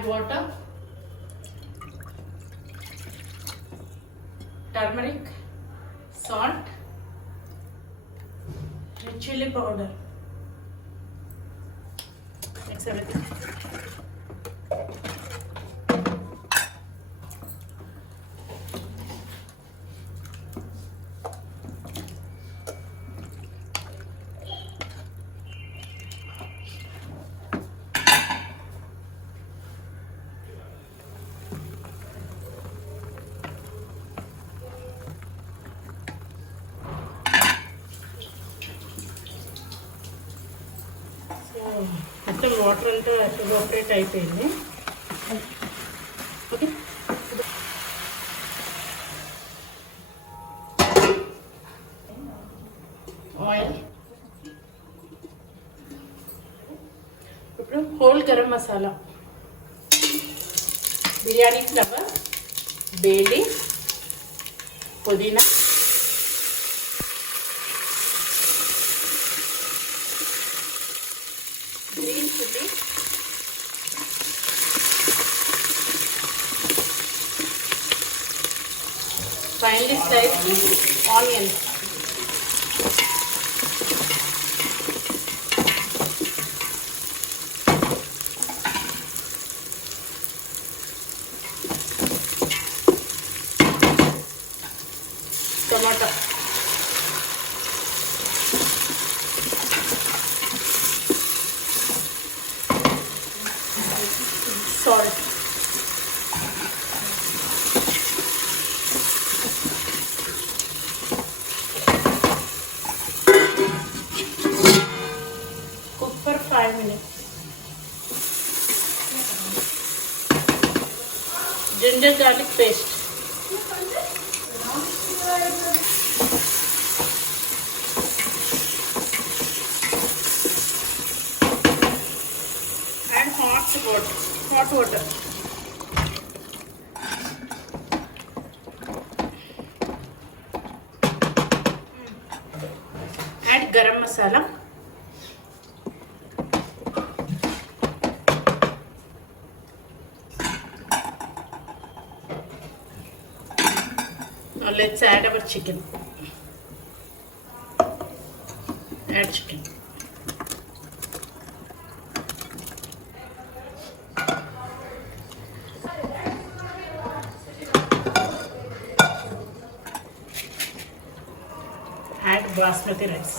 add water, turmeric, salt, red chili powder. Mix everything. మొత్తం వాటర్ అంతా ఎవాపరేట్ అయిపోయింది. ఓకే, ఆయిల్, ఇప్పుడు హోల్ గరం మసాలా, బిర్యానీ ఫ్లవర్, బేలి, పుదీనా, green chili, finely sliced onions, tomato, salt, cook for 5 minutes. Ginger garlic paste, and hot water. Add garam masala, now let's add our chicken. Add chicken. Add basmati rice.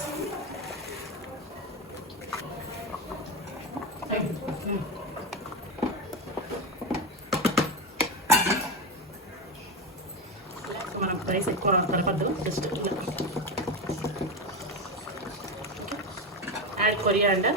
మనకు రైస్ ఎక్కువ కలపద్దు, జస్ట్ ఇలా. Add coriander.